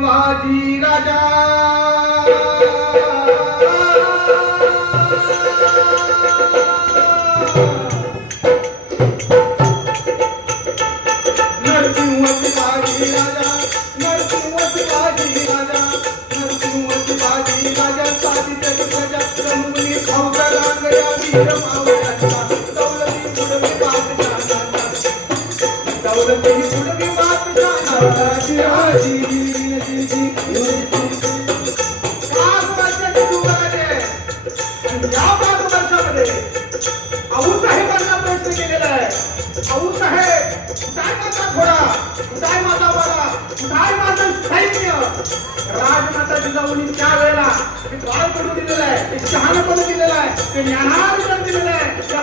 शिवाजी राजा. नरसिंह शिवाजी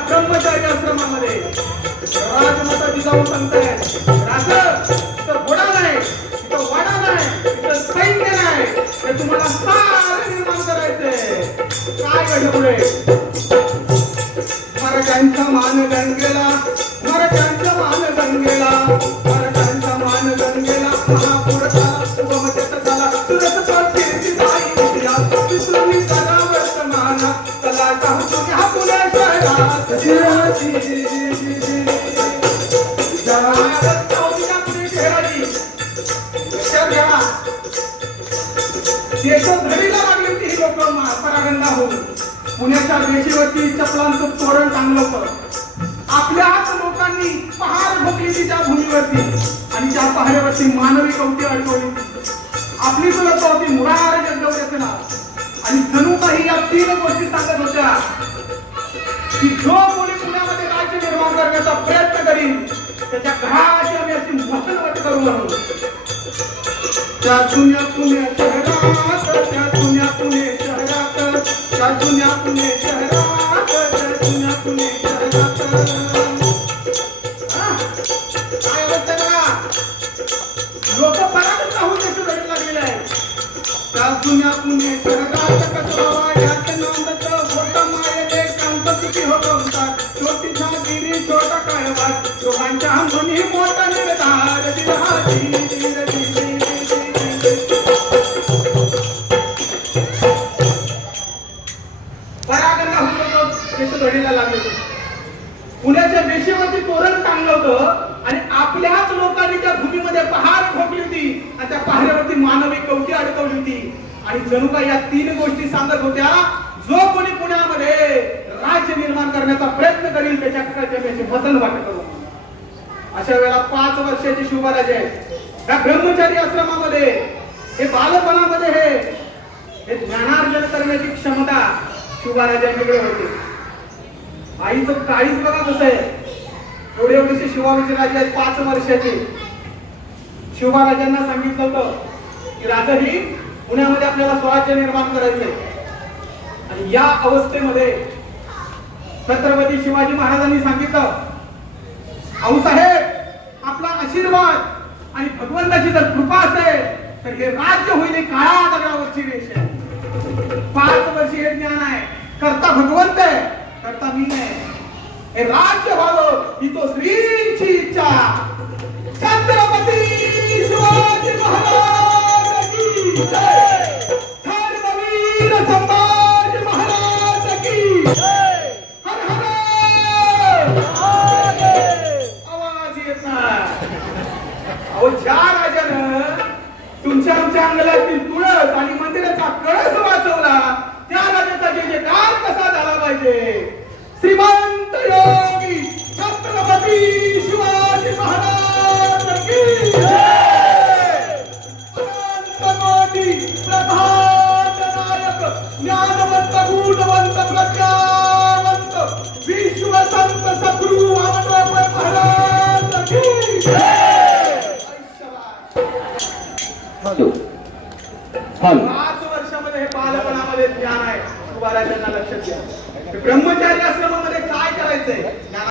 ब्रह्मचारी आश्रमामध्ये राजमाता जिजाऊ सांगताय राजा सैन्य नाही तुम्हाला निर्माण करायचे. काय घडलं पुढे? मराठ्यांचा मान गणगेला मराठ्यांचा मान गणगेला मराठ्यांचा मान गंगेला महापुरचा झाला तुरत विसरून वर्तमान शहरात. देशात देशोधडीला लागली होती ही लोक परागंदा होऊन. पुण्याच्या वेशीवरती चपलांचं तोरण चांगलं होतं. आपल्याच लोकांनी पहार भोगली त्या भूमीवरती आणि त्या पहाऱ्यावरती मानवी कवटी अडकवली. आपली सुरत होती मुरार जगदवऱ्याचं नाव. आणि जणू काही या तीन गोष्टी सांगत होत्या की जो कोणी पुण्यामध्ये राज्य निर्माण करण्याचा प्रयत्न करील त्याच्या घराची आम्ही अशी मसलवट करू म्हणून. त्या जुन्या पुण्याच्या जुन्या पुणे शहरात जुन्या पुणे शहरात काय अवस्था बघा लोक परागत होऊन त्याची रडू लागलेले आहे त्या जुन्या पुणे करायला लागले पुण्याच्या वेशीवरती तोरण टांगलं होतं आणि आपल्याच लोकांनी त्या भूमीमध्ये पहार ठोकली होती आणि त्या पहाऱ्यावरती मानवी कवटी अडकवली होती. आणि जणू या तीन गोष्टी सांगत होत्या जो कोणी पुण्यामध्ये राज्य निर्माण करण्याचा प्रयत्न करील त्याच्याकडे त्याची वाटत करू अशा वेळेला पाच वर्षाची शुभराज आहे. त्या ब्रह्मचारी आश्रमामध्ये हे बालपणामध्ये हे हे ज्ञानार्जन करण्याची क्षमता शिवराजांकडे होती. आईचं काळीच बघा कसं आहे. एवढे एवढेसे शिवाजीचे राजे आहेत पाच वर्षाचे शिवराजांना सांगितलं होतं की राजा ही पुण्यामध्ये आपल्याला स्वराज्य निर्माण करायचंय आणि या अवस्थेमध्ये छत्रपती शिवाजी महाराजांनी सांगितलं आऊसाहेब आपला आशीर्वाद आणि भगवंताची जर कृपा असेल तर हे राज्य होईल काळा दगडावरची रेष आहे. पाच वर्षी हे ज्ञान आहे. करता भगवंत आहे. करता मी हे। राज्य व्हावं ही तो श्रींची इच्छा। छत्रपती शिवाजी महाराज की जय। महाराज की हर हर। आवाज येत नाही। अहो ज्या राजानं तुमच्या आमच्या अंगलातील पाच वर्षामध्ये हे बालपणामध्ये ज्ञान आहे. महाराजांना लक्षात घ्या. ब्रह्मचारी आश्रमामध्ये काय करायचंय?